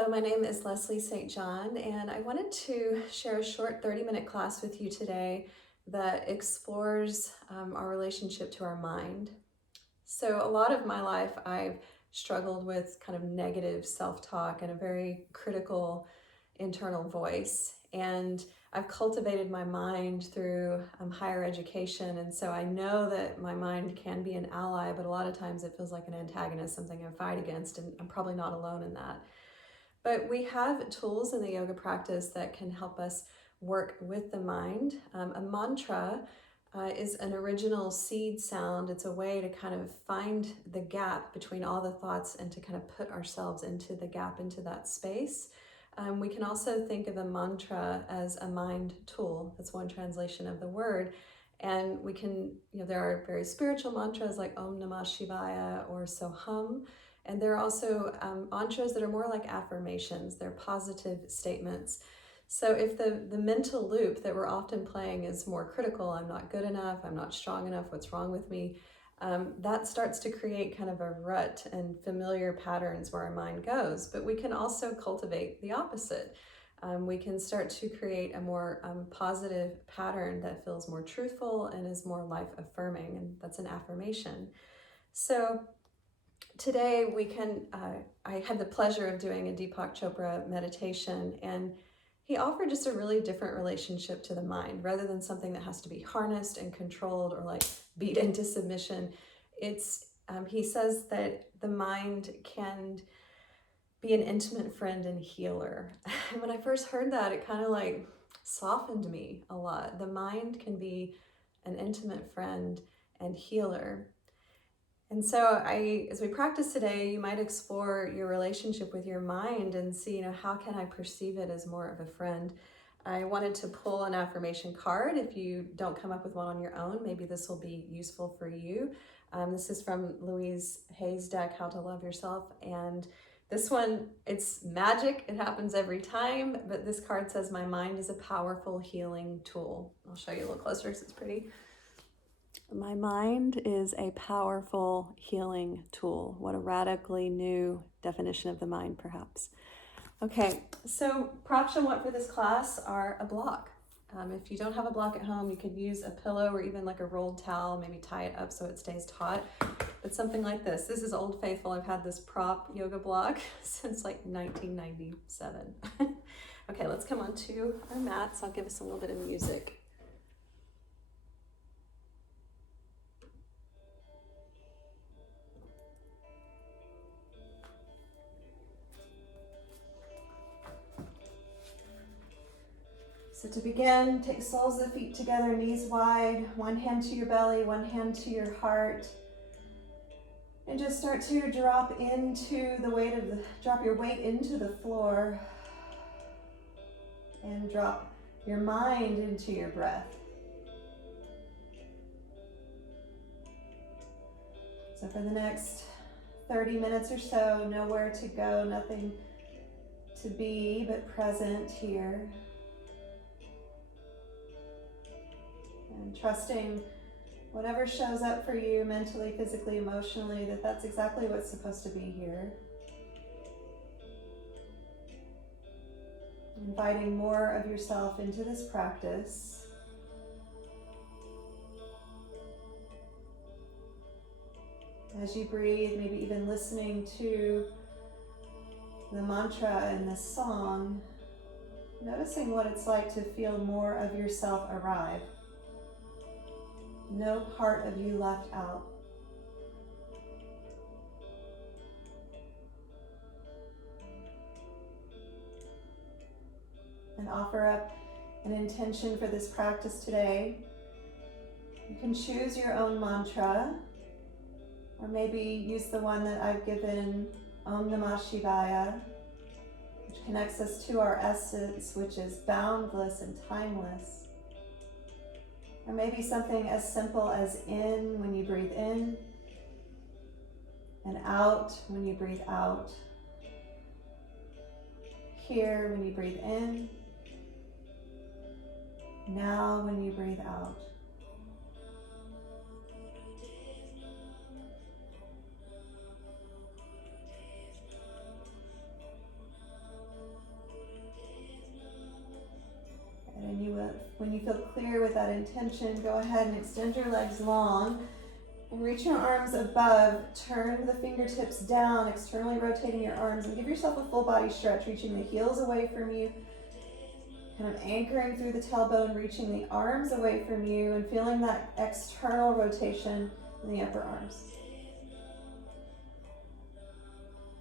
Hello, my name is Leslie St. John, and I wanted to share a short 30-minute class with you today that explores our relationship to our mind. So a lot of my life, I've struggled with kind of negative self-talk and a very critical internal voice. And I've cultivated my mind through higher education. And so I know that my mind can be an ally, but a lot of times it feels like an antagonist, something I fight against, and I'm probably not alone in that. But we have tools in the yoga practice that can help us work with the mind. A mantra is an original seed sound. It's a way to kind of find the gap between all the thoughts and to kind of put ourselves into the gap, into that space. We can also think of a mantra as a mind tool. That's one translation of the word. And we can, there are very spiritual mantras like Om Namah Shivaya or Soham. And there are also mantras that are more like affirmations. They're positive statements. So if the mental loop that we're often playing is more critical, I'm not good enough, I'm not strong enough, what's wrong with me, that starts to create kind of a rut and familiar patterns where our mind goes. But we can also cultivate the opposite. We can start to create a more positive pattern that feels more truthful and is more life affirming, and that's an affirmation. So today we can, I had the pleasure of doing a Deepak Chopra meditation, and he offered just a really different relationship to the mind. Rather than something that has to be harnessed and controlled or like beat into submission, he says that the mind can be an intimate friend and healer. And when I first heard that, it kind of like softened me a lot. The mind can be an intimate friend and healer. And so as we practice today, you might explore your relationship with your mind and see, how can I perceive it as more of a friend? I wanted to pull an affirmation card. If you don't come up with one on your own, maybe this will be useful for you. This is from Louise Hay's deck, How to Love Yourself. And this one, it's magic. It happens every time. But this card says, my mind is a powerful healing tool. I'll show you a little closer because it's pretty. My mind is a powerful healing tool. What a radically new definition of the mind, perhaps. Okay, so props I want for this class are a block. If you don't have a block at home, you could use a pillow or even like a rolled towel, maybe tie it up so it stays taut. But something like this. This is Old Faithful. I've had this prop yoga block since like 1997. Okay, let's come on to our mats. I'll give us a little bit of music. So to begin, take the soles of the feet together, knees wide, one hand to your belly, one hand to your heart. And just start to drop your weight into the floor. And drop your mind into your breath. So for the next 30 minutes or so, nowhere to go, nothing to be but present here. And trusting whatever shows up for you mentally, physically, emotionally, that's exactly what's supposed to be here. Inviting more of yourself into this practice. As you breathe, maybe even listening to the mantra in this song, noticing what it's like to feel more of yourself arrive. No part of you left out. And offer up an intention for this practice today. You can choose your own mantra, or maybe use the one that I've given, Om Namah Shivaya, which connects us to our essence, which is boundless and timeless. Or maybe something as simple as in when you breathe in, and out when you breathe out. Here when you breathe in, now when you breathe out. you feel clear with that intention, go ahead and extend your legs long and reach your arms above. Turn the fingertips down, externally rotating your arms, and give yourself a full body stretch, reaching the heels away from you, kind of anchoring through the tailbone, reaching the arms away from you, and feeling that external rotation in the upper arms.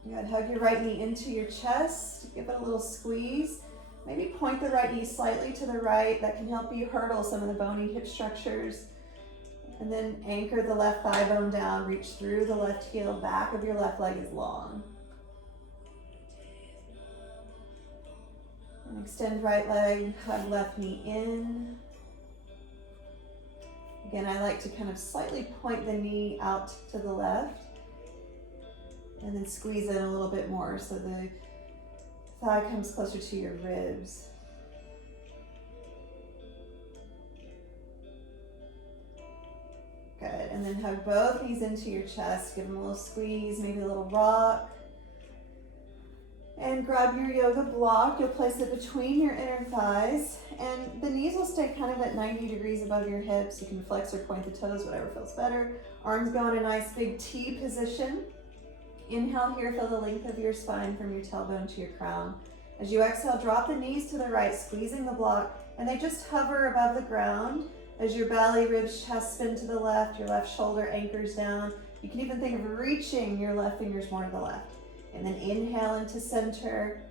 Good. Hug your right knee into your chest. Give it a little squeeze. Maybe point the right knee slightly to the right. That can help you hurdle some of the bony hip structures. And then anchor the left thigh bone down. Reach through the left heel. Back of your left leg is long. And extend right leg. Hug left knee in. Again, I like to kind of slightly point the knee out to the left. And then squeeze in a little bit more so the thigh comes closer to your ribs. Good, and then hug both knees into your chest. Give them a little squeeze, maybe a little rock. And grab your yoga block. You'll place it between your inner thighs. And the knees will stay kind of at 90 degrees above your hips. You can flex or point the toes, whatever feels better. Arms go in a nice big T position. Inhale here, feel the length of your spine from your tailbone to your crown. As you exhale, drop the knees to the right, squeezing the block, and they just hover above the ground. As your belly, ribs, chest spin to the left, your left shoulder anchors down. You can even think of reaching your left fingers more to the left. And then inhale into center.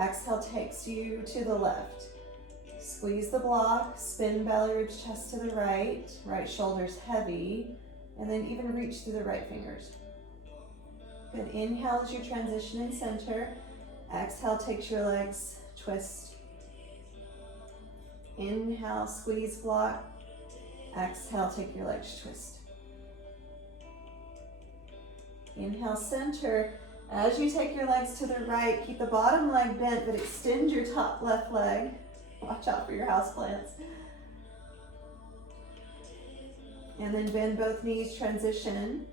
Exhale takes you to the left. Squeeze the block, spin belly, ribs, chest to the right. Right shoulder's heavy. And then even reach through the right fingers. Good. Inhale as you transition in center. Exhale takes your legs, twist. Inhale, squeeze block. Exhale, take your legs, twist. Inhale, center. As you take your legs to the right, keep the bottom leg bent, but extend your top left leg. Watch out for your houseplants. And then bend both knees, transition.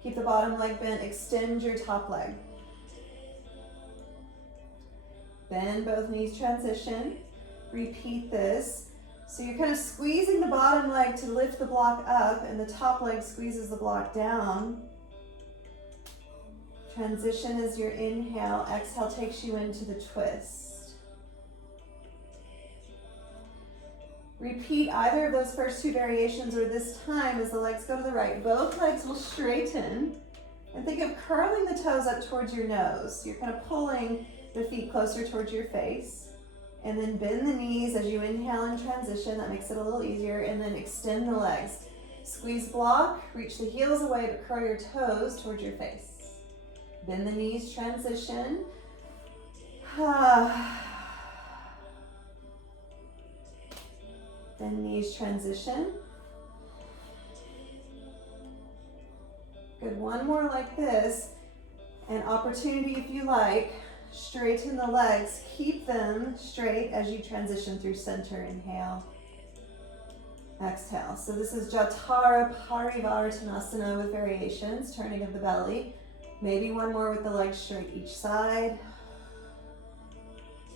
Keep the bottom leg bent, extend your top leg. Bend both knees, transition. Repeat this. So you're kind of squeezing the bottom leg to lift the block up, and the top leg squeezes the block down. Transition as your inhale. Exhale takes you into the twist. Repeat either of those first two variations, or this time as the legs go to the right, both legs will straighten. And think of curling the toes up towards your nose. You're kind of pulling the feet closer towards your face. And then bend the knees as you inhale and transition. That makes it a little easier. And then extend the legs. Squeeze block, reach the heels away, but curl your toes towards your face. Bend the knees, transition. Bend knees, transition. Good, one more like this. An opportunity if you like. Straighten the legs, keep them straight as you transition through center. Inhale, exhale. So this is Jatara Parivartanasana with variations, turning of the belly. Maybe one more with the legs straight each side.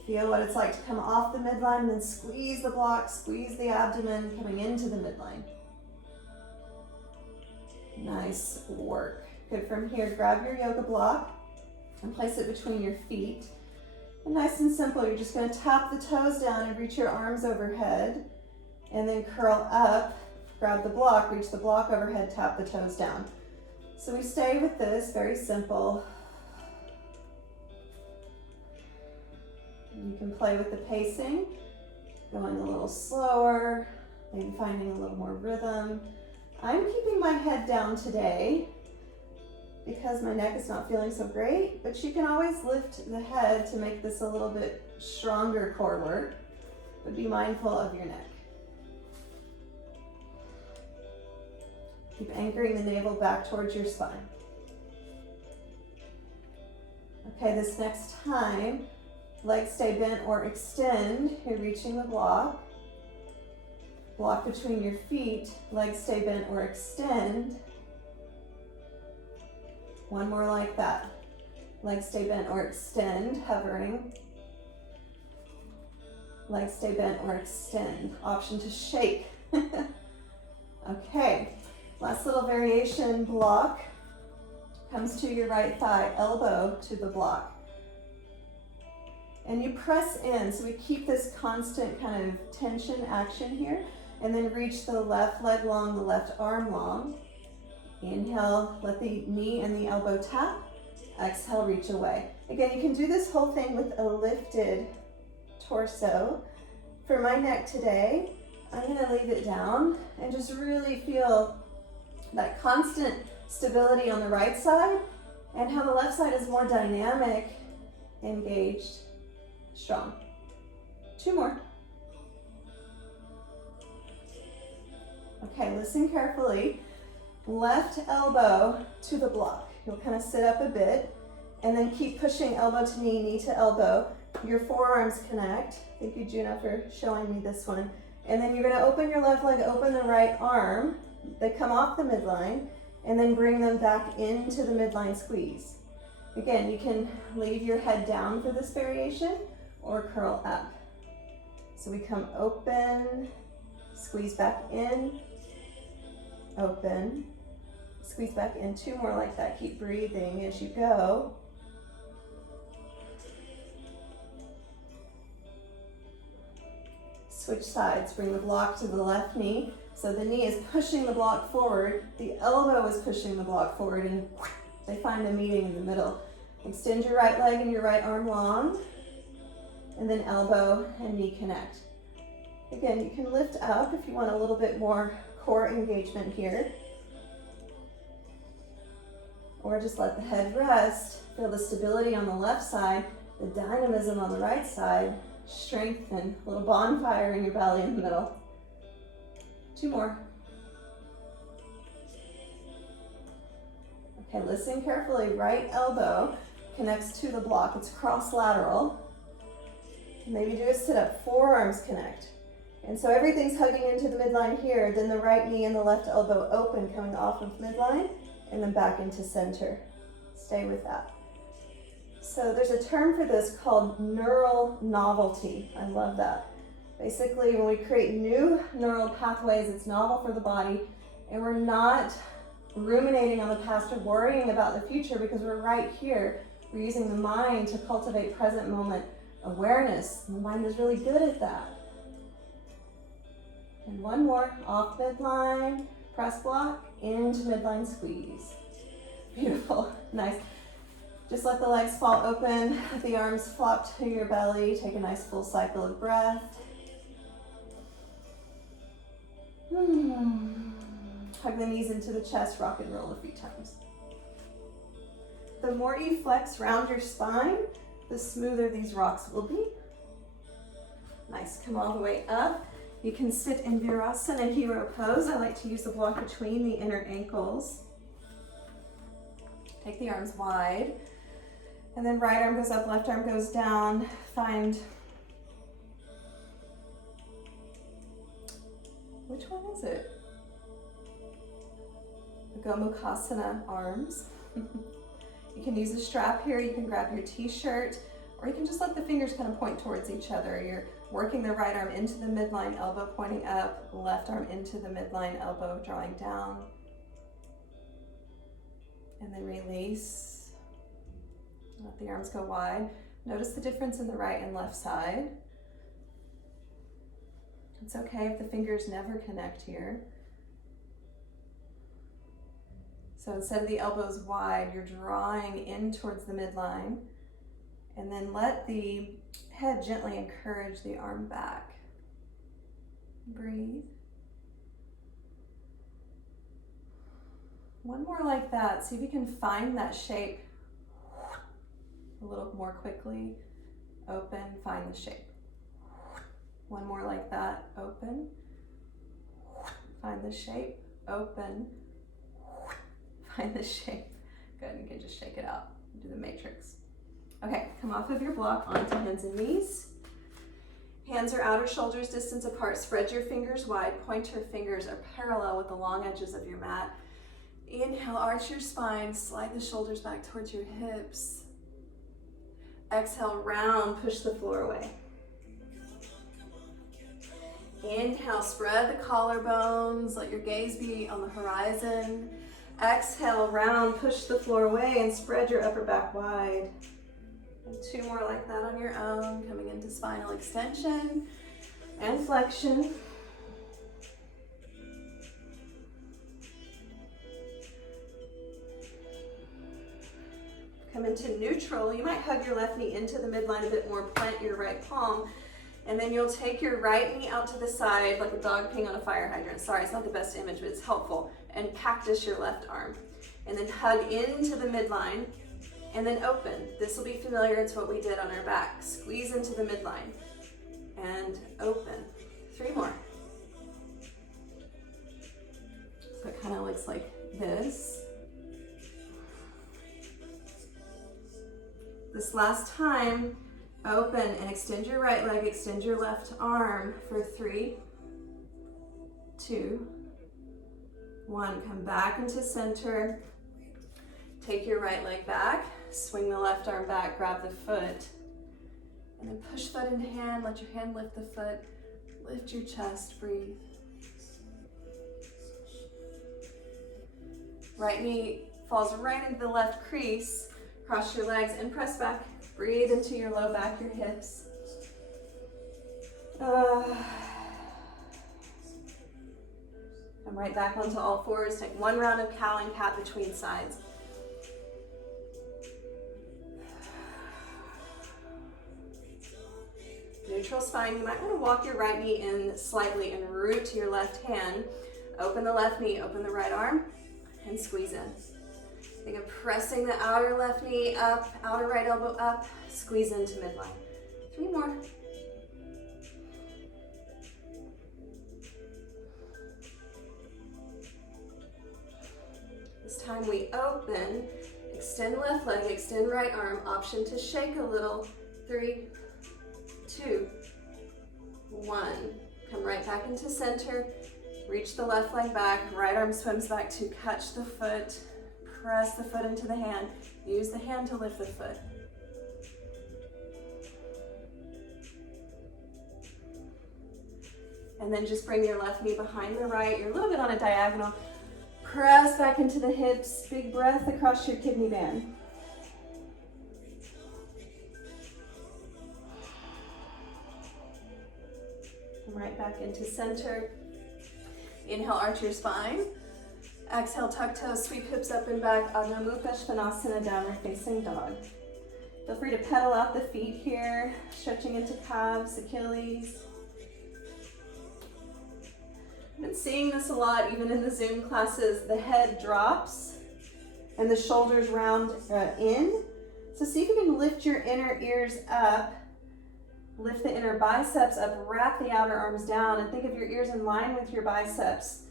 Feel what it's like to come off the midline, then squeeze the block, squeeze the abdomen, coming into the midline. Nice work. Good, from here, grab your yoga block and place it between your feet. And nice and simple, you're just going to tap the toes down and reach your arms overhead, and then curl up, grab the block, reach the block overhead, tap the toes down. So we stay with this, very simple. You can play with the pacing, going a little slower, maybe finding a little more rhythm. I'm keeping my head down today because my neck is not feeling so great, but you can always lift the head to make this a little bit stronger core work, but be mindful of your neck. Keep anchoring the navel back towards your spine. Okay, this next time, legs stay bent or extend. You're reaching the block. Block between your feet. Legs stay bent or extend. One more like that. Legs stay bent or extend, hovering. Legs stay bent or extend. Option to shake. Okay, last little variation block. Comes to your right thigh, elbow to the block. And you press in, so we keep this constant kind of tension action here. And then reach the left leg long, the left arm long. Inhale, let the knee and the elbow tap. Exhale, reach away. Again, you can do this whole thing with a lifted torso. For my neck today, I'm gonna leave it down and just really feel that constant stability on the right side and how the left side is more dynamic, engaged, strong. 2 more. Okay, listen carefully. Left elbow to the block. You'll kind of sit up a bit and then keep pushing elbow to knee, knee to elbow. Your forearms connect. Thank you, Juno, for showing me this one. And then you're gonna open your left leg, open the right arm. They come off the midline and then bring them back into the midline squeeze. Again, you can leave your head down for this variation or curl up. So we come open, squeeze back in, open, squeeze back in. 2 more like that. Keep breathing as you go. Switch sides. Bring the block to the left knee. So the knee is pushing the block forward. The elbow is pushing the block forward, and they find a meeting in the middle. Extend your right leg and your right arm long, and then elbow and knee connect. Again, you can lift up if you want a little bit more core engagement here. Or just let the head rest. Feel the stability on the left side, the dynamism on the right side, strength and a little bonfire in your belly in the middle. 2 more. Okay, listen carefully. Right elbow connects to the block. It's cross lateral. Maybe do a sit up. Forearms connect. And so everything's hugging into the midline here. Then the right knee and the left elbow open, coming off of midline, and then back into center. Stay with that. So there's a term for this called neural novelty. I love that. Basically, when we create new neural pathways, it's novel for the body, and we're not ruminating on the past or worrying about the future because we're right here. We're using the mind to cultivate present moment awareness. The mind is really good at that. And 1 more, off midline, press block, into midline squeeze. Beautiful, nice. Just let the legs fall open, the arms flop to your belly. Take a nice full cycle of breath. Hug the knees into the chest, rock and roll a few times. The more you flex round your spine, the smoother these rocks will be. Nice, come all the way up. You can sit in Virasana hero pose. I like to use the block between the inner ankles. Take the arms wide. And then right arm goes up, left arm goes down. Find, which one is it? The Gomukhasana arms. You can use a strap here. You can grab your t-shirt, or you can just let the fingers kind of point towards each other. You're working the right arm into the midline, elbow pointing up, left arm into the midline, elbow drawing down. And then release. Let the arms go wide. Notice the difference in the right and left side. It's okay if the fingers never connect here. So instead of the elbows wide, you're drawing in towards the midline, and then let the head gently encourage the arm back. Breathe. 1 more like that. See if you can find that shape a little more quickly. Open, find the shape. 1 more like that. Open, find the shape. Open, find the shape. Good, you can just shake it out. Do the matrix. Okay, come off of your block onto hands and knees. Hands are outer shoulders distance apart. Spread your fingers wide. Pointer fingers are parallel with the long edges of your mat. Inhale, arch your spine. Slide the shoulders back towards your hips. Exhale, round, push the floor away. Inhale, spread the collarbones, let your gaze be on the horizon. Exhale, round, push the floor away and spread your upper back wide. And 2 more like that on your own, coming into spinal extension and flexion. Come into neutral. You might hug your left knee into the midline a bit more, plant your right palm, and then you'll take your right knee out to the side like a dog peeing on a fire hydrant. Sorry, it's not the best image, but it's helpful. And cactus your left arm. And then hug into the midline, and then open. This will be familiar, it's what we did on our back. Squeeze into the midline, and open. 3 more. So it kind of looks like this. This last time, open and extend your right leg, extend your left arm for 3, 2, 1. Come back into center. Take your right leg back, swing the left arm back, grab the foot, and then push foot into hand, let your hand lift the foot, lift your chest, breathe. Right knee falls right into the left crease. Cross your legs and press back. Breathe into your low back, your hips. Come right back onto all fours. Take 1 round of cow and cat between sides. Neutral spine. You might want to walk your right knee in slightly and root to your left hand. Open the left knee, open the right arm, and squeeze in. Think of pressing the outer left knee up, outer right elbow up, squeeze into midline. 3 more. This time we open, extend left leg, extend right arm, option to shake a little. 3, 2, 1. Come right back into center, reach the left leg back, right arm swims back to catch the foot. Press the foot into the hand. Use the hand to lift the foot. And then just bring your left knee behind the right. You're a little bit on a diagonal. Press back into the hips. Big breath across your kidney band. Come right back into center. Inhale, arch your spine. Exhale, tuck toes, sweep hips up and back, Adho Mukha Svanasana, downward facing dog. Feel free to pedal out the feet here, stretching into calves, Achilles. I've been seeing this a lot, even in the Zoom classes. The head drops and the shoulders round in. So see if you can lift your inner ears up, lift the inner biceps up, wrap the outer arms down, and think of your ears in line with your biceps.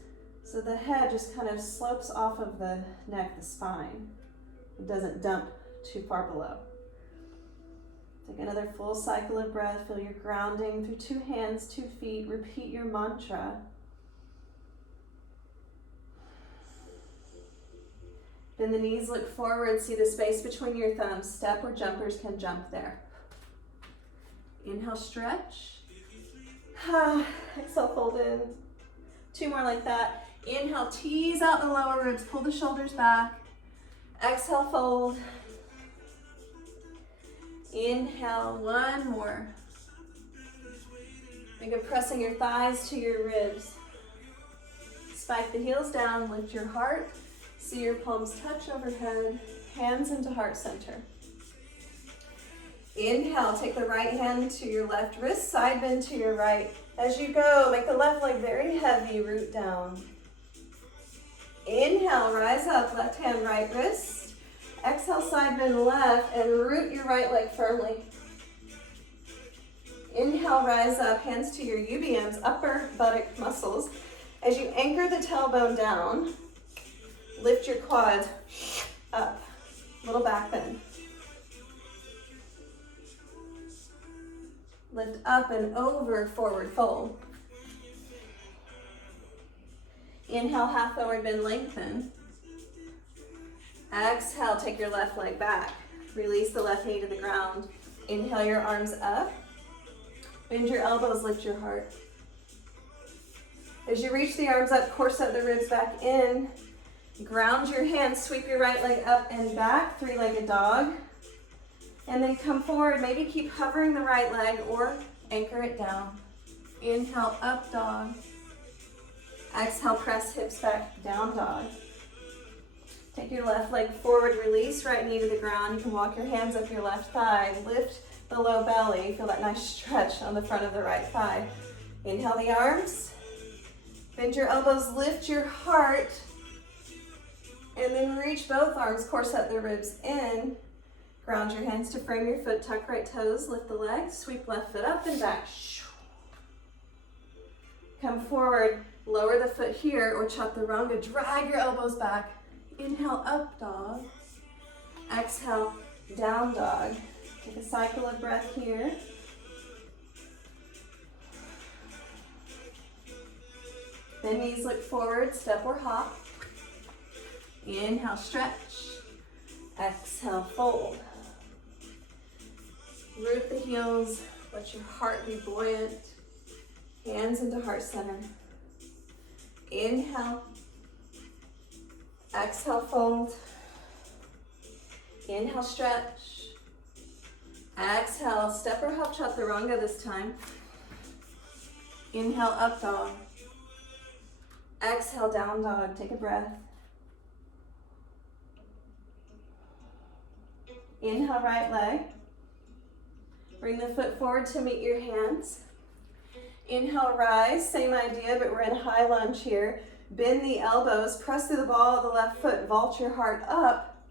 So the head just kind of slopes off of the neck, the spine. It doesn't dump too far below. Take another full cycle of breath. Feel your grounding through 2 hands, 2 feet. Repeat your mantra. Bend the knees, look forward, see the space between your thumbs. Step where jumpers can jump there. Inhale, stretch. Exhale, fold in. 2 more like that. Inhale, tease out the lower ribs, pull the shoulders back. Exhale, fold. Inhale, 1 more. Think of pressing your thighs to your ribs. Spike the heels down, lift your heart. See your palms touch overhead, hands into heart center. Inhale, take the right hand to your left wrist, side bend to your right. As you go, make the left leg very heavy, root down. Inhale, rise up, left hand, right wrist. Exhale, side bend left, and root your right leg firmly. Inhale, rise up, hands to your UBMs, upper buttock muscles. As you anchor the tailbone down, lift your quads up, little back bend. Lift up and over, forward fold. Inhale, half forward bend, lengthen. Exhale, take your left leg back. Release the left knee to the ground. Inhale your arms up. Bend your elbows, lift your heart. As you reach the arms up, corset the ribs back in. Ground your hands, sweep your right leg up and back, three-legged dog. And then come forward, maybe keep hovering the right leg or anchor it down. Inhale, up dog. Exhale, press hips back, down dog. Take your left leg forward, release right knee to the ground. You can walk your hands up your left thigh, lift the low belly. Feel that nice stretch on the front of the right thigh. Inhale the arms, bend your elbows, lift your heart, and then reach both arms, corset the ribs in. Ground your hands to frame your foot, tuck right toes, lift the legs, sweep left foot up and back. Come forward, lower the foot here or chaturanga, drag your elbows back. Inhale, up dog. Exhale, down dog. Take a cycle of breath here. Then knees look forward, step or hop. Inhale, stretch. Exhale, fold. Root the heels, let your heart be buoyant. Hands into heart center. Inhale. Exhale, fold. Inhale, stretch. Exhale, step or hop chaturanga this time. Inhale, up dog. Exhale, down dog. Take a breath. Inhale, right leg. Bring the foot forward to meet your hands. Inhale, rise. Same idea, but we're in high lunge here. Bend the elbows, press through the ball of the left foot, vault your heart up,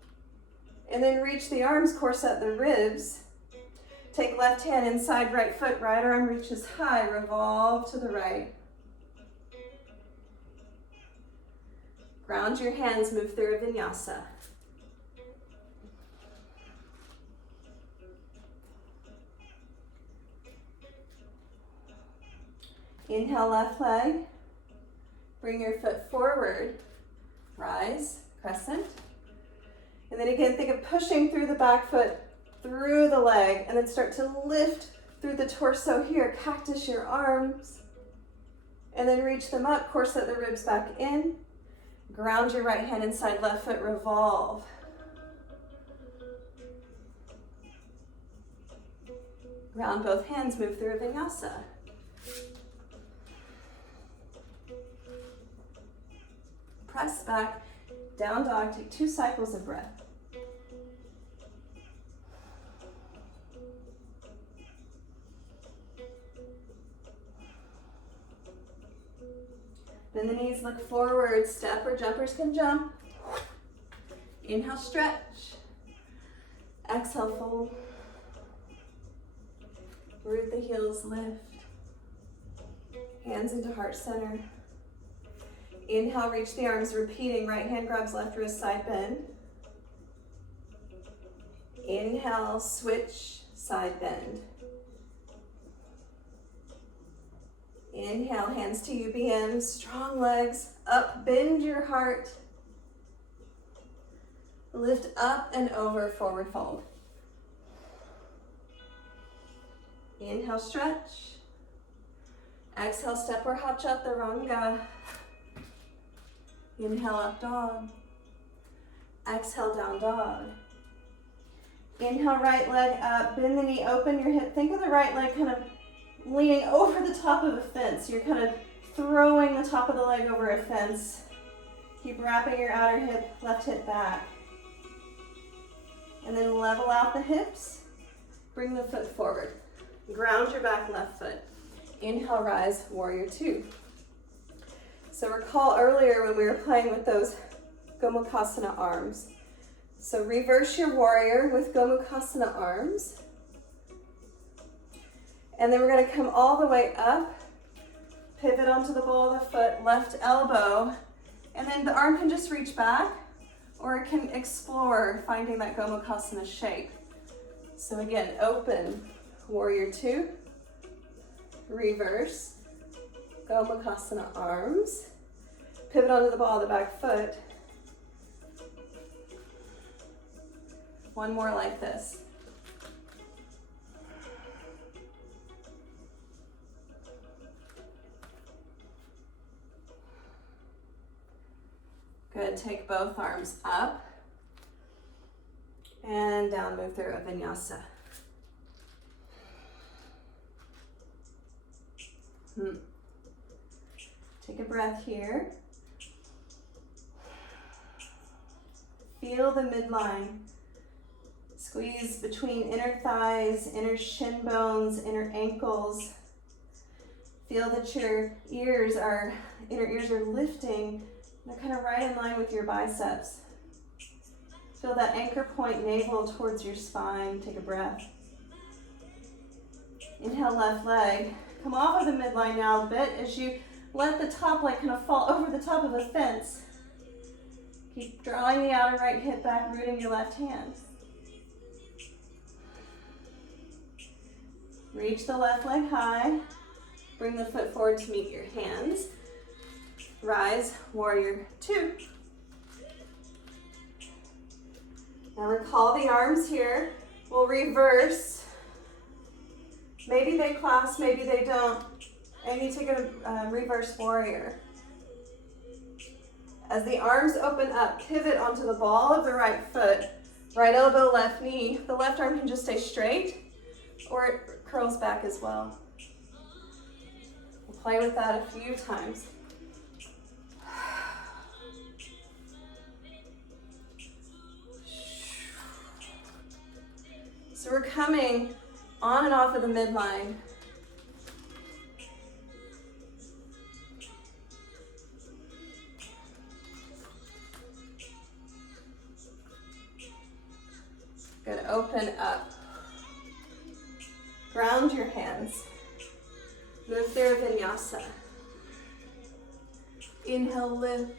and then reach the arms, corset the ribs. Take left hand inside right foot, right arm reaches high, revolve to the right. Ground your hands, move through a vinyasa. Inhale, left leg. Bring your foot forward, rise, crescent. And then again, think of pushing through the back foot, through the leg, and then start to lift through the torso here. Cactus your arms, and then reach them up, corset the ribs back in. Ground your right hand inside left foot, revolve. Ground both hands, move through a vinyasa. Press back, down dog, take 2 cycles of breath. Then the knees look forward, step or jumpers can jump. Inhale, stretch. Exhale, fold. Root the heels, lift. Hands into heart center. Inhale, reach the arms, repeating. Right hand grabs left wrist, side bend. Inhale, switch, side bend. Inhale, hands to UBM, strong legs, up, bend your heart. Lift up and over, forward fold. Inhale, stretch. Exhale, step or hop chaturanga. Inhale, up dog. Exhale, down dog. Inhale, right leg up, bend the knee, open your hip. Think of the right leg kind of leaning over the top of a fence. You're kind of throwing the top of the leg over a fence. Keep wrapping your outer hip, left hip back. And then level out the hips. Bring the foot forward. Ground your back left foot. Inhale, rise, warrior 2. So recall earlier when we were playing with those Gomukhasana arms. So reverse your warrior with Gomukhasana arms. And then we're going to come all the way up, pivot onto the ball of the foot, left elbow, and then the arm can just reach back, or it can explore finding that Gomukhasana shape. So again, open, warrior 2, reverse, Gomukhasana arms, pivot onto the ball of the back foot. One more like this. take both arms up and down, move through a vinyasa. Take a breath here. Feel the midline. Squeeze between inner thighs, inner shin bones, inner ankles. Feel that your inner ears are lifting. They're kind of right in line with your biceps. Feel that anchor point navel towards your spine. Take a breath. Inhale, left leg. Come off of the midline now a bit as you let the top leg kind of fall over the top of a fence. Keep drawing the outer right hip back, rooting your left hand. Reach the left leg high. Bring the foot forward to meet your hands. Rise, warrior two. Now recall the arms here. We'll reverse. Maybe they clasp, maybe they don't. And you take a reverse warrior. As the arms open up, pivot onto the ball of the right foot. Right elbow, left knee. The left arm can just stay straight, or it curls back as well. We'll play with that a few times. So we're coming on and off of the midline. Good, open up. Ground your hands. Move through a vinyasa. Inhale, lift.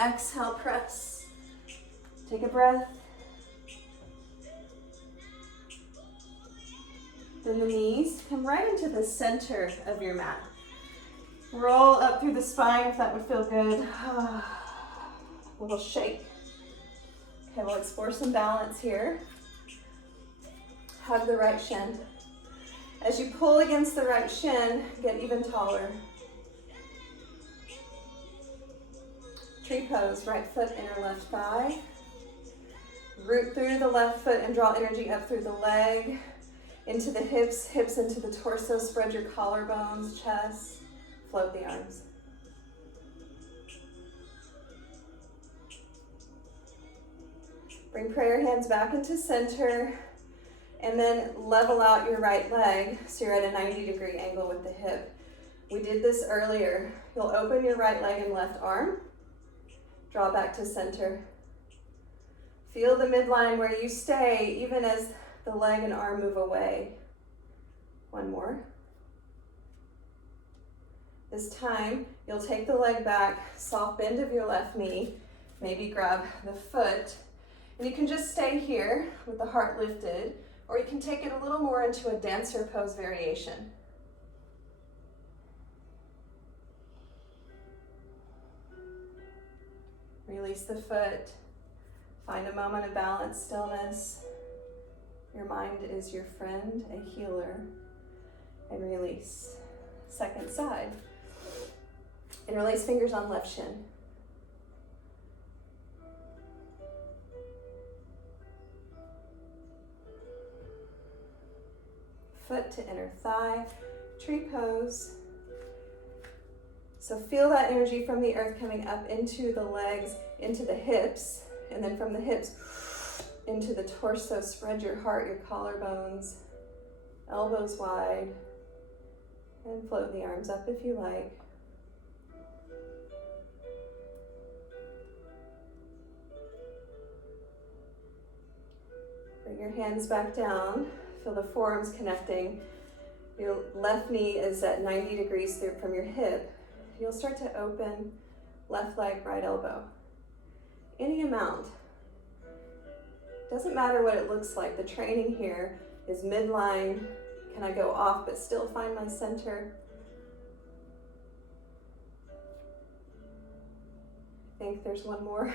Exhale, press. Take a breath. Then the knees come right into the center of your mat. Roll up through the spine if that would feel good. A little shake. Okay, we'll explore some balance here. Hug the right shin. As you pull against the right shin, get even taller. Tree pose, right foot, inner left thigh. Root through the left foot and draw energy up through the leg, into the hips, hips into the torso. Spread your collarbones, chest. Float the arms. Bring prayer hands back into center, and then level out your right leg so you're at a 90-degree angle with the hip. We did this earlier. You'll open your right leg and left arm. Draw back to center. Feel the midline where you stay even as the leg and arm move away. One more. This time, you'll take the leg back, soft bend of your left knee, maybe grab the foot, and you can just stay here with the heart lifted, or you can take it a little more into a dancer pose variation. Release the foot. Find a moment of balance, stillness. Your mind is your friend, a healer. And release. Second side. Interlace fingers on left shin. Foot to inner thigh, tree pose. So feel that energy from the earth coming up into the legs, into the hips, and then from the hips into the torso. Spread your heart, your collarbones, elbows wide, and float the arms up if you like. Bring your hands back down. Feel the forearms connecting. Your left knee is at 90 degrees through from your hip. You'll start to open left leg, right elbow. Any amount. Doesn't matter what it looks like. The training here is midline. Can I go off but still find my center? I think there's one more.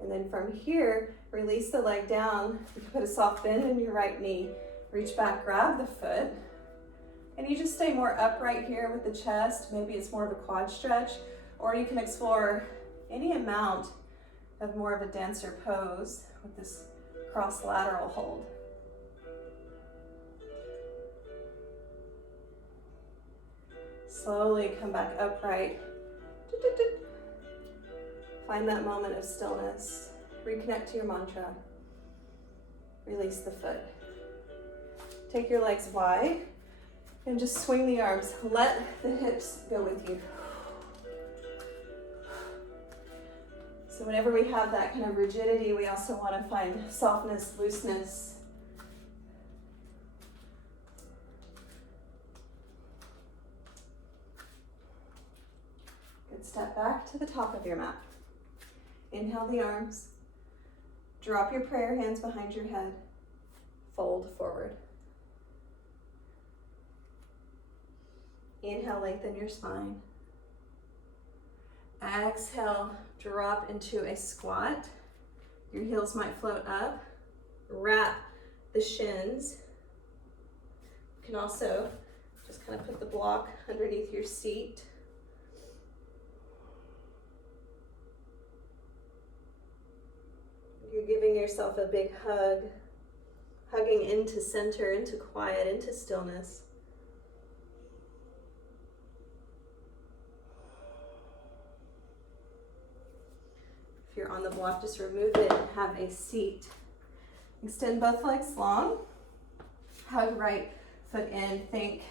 And then from here, release the leg down. You can put a soft bend in your right knee. Reach back, grab the foot. And you just stay more upright here with the chest. Maybe it's more of a quad stretch. Or you can explore any amount of more of a denser pose with this cross lateral hold. Slowly come back upright. Find that moment of stillness. Reconnect to your mantra. Release the foot. Take your legs wide and just swing the arms. Let the hips go with you. So whenever we have that kind of rigidity, we also want to find softness, looseness. Good. Step back to the top of your mat. Inhale the arms. Drop your prayer hands behind your head. Fold forward. Inhale, lengthen your spine. Exhale, drop into a squat. Your heels might float up. Wrap the shins. You can also just kind of put the block underneath your seat. You're giving yourself a big hug, hugging into center, into quiet, into stillness. If you're on the block, just remove it and have a seat. Extend both legs long. Hug right foot in. Think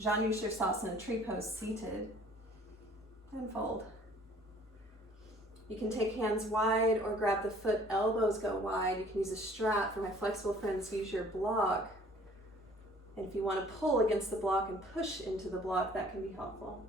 Janu Sirsasana, tree pose, seated. And fold. You can take hands wide or grab the foot, elbows go wide. You can use a strap. For my flexible friends, use your block. And if you want to pull against the block and push into the block, that can be helpful.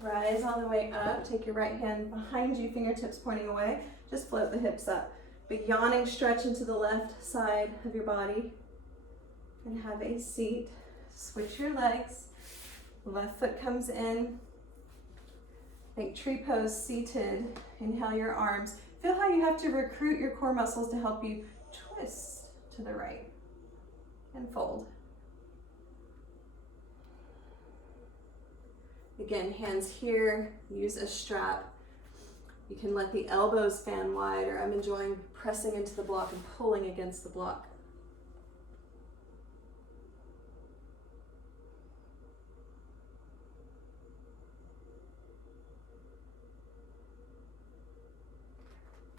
Rise all the way up. Take your right hand behind you, fingertips pointing away. Just float the hips up. Big yawning stretch into the left side of your body. And have a seat. Switch your legs. Left foot comes in. Think tree pose, seated. Inhale your arms. Feel how you have to recruit your core muscles to help you twist to the right. And fold. Again, hands here, use a strap. You can let the elbows fan wide, or I'm enjoying pressing into the block and pulling against the block.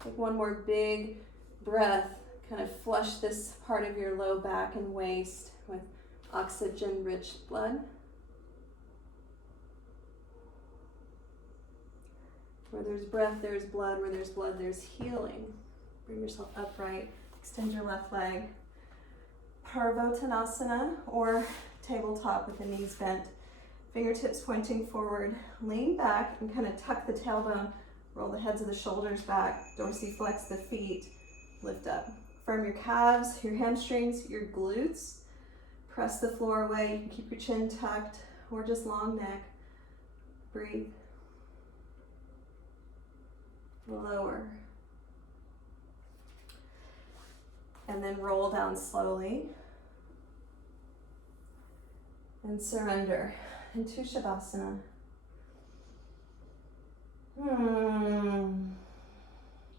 Take one more big breath, kind of flush this part of your low back and waist with oxygen-rich blood. Where there's breath, there's blood. Where there's blood, there's healing. Bring yourself upright. Extend your left leg. Parvottanasana, or tabletop with the knees bent. Fingertips pointing forward. Lean back and kind of tuck the tailbone. Roll the heads of the shoulders back. Dorsiflex the feet. Lift up. Firm your calves, your hamstrings, your glutes. Press the floor away. You can keep your chin tucked or just long neck. Breathe. Lower. And then roll down slowly. And surrender into Shavasana.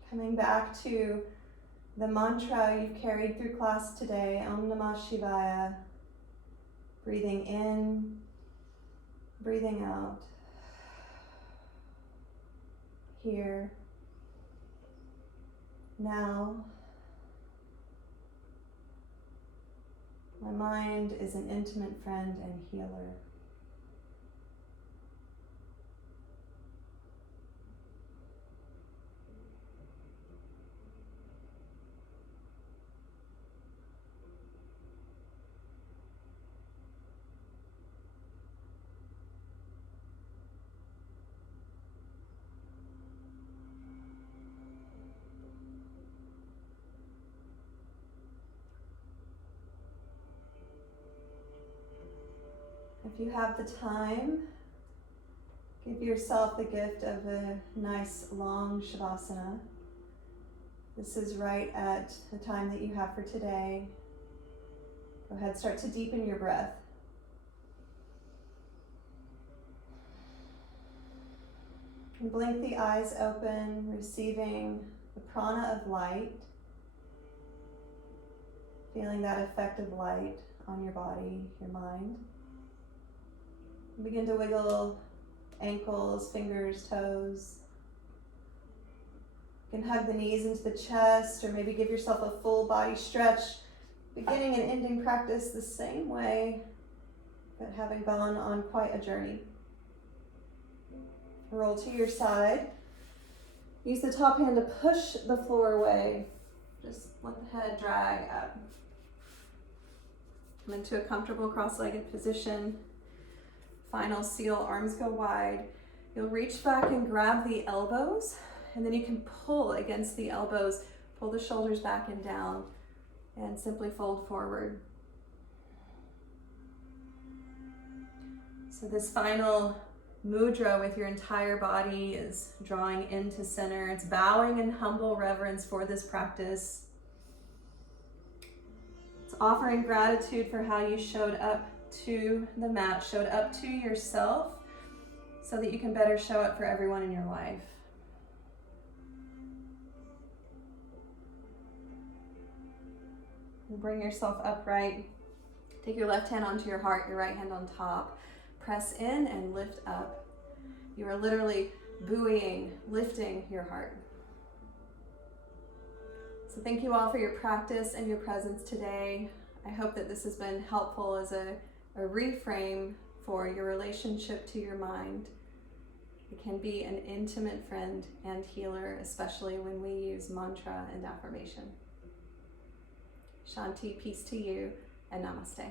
Coming back to the mantra you've carried through class today, Om Namah Shivaya. Breathing in, breathing out. Here. Now, my mind is an intimate friend and healer. If you have the time, give yourself the gift of a nice long Shavasana. This is right at the time that you have for today. Go ahead, start to deepen your breath. And blink the eyes open, receiving the prana of light, feeling that effect of light on your body, your mind. Begin to wiggle ankles, fingers, toes. You can hug the knees into the chest, or maybe give yourself a full body stretch, beginning and ending practice the same way, but having gone on quite a journey. Roll to your side. Use the top hand to push the floor away. Just let the head drag up. Come into a comfortable cross-legged position. Final seal, arms go wide. You'll reach back and grab the elbows, and then you can pull against the elbows, pull the shoulders back and down, and simply fold forward. So this final mudra with your entire body is drawing into center. It's bowing in humble reverence for this practice. It's offering gratitude for how you showed up to the mat, showed up to yourself, so that you can better show up for everyone in your life. And bring yourself upright. Take your left hand onto your heart, your right hand on top. Press in and lift up. You are literally buoying, lifting your heart. So thank you all for your practice and your presence today. I hope that this has been helpful as a reframe for your relationship to your mind. It can be an intimate friend and healer, especially when we use mantra and affirmation. Shanti, peace to you, and namaste.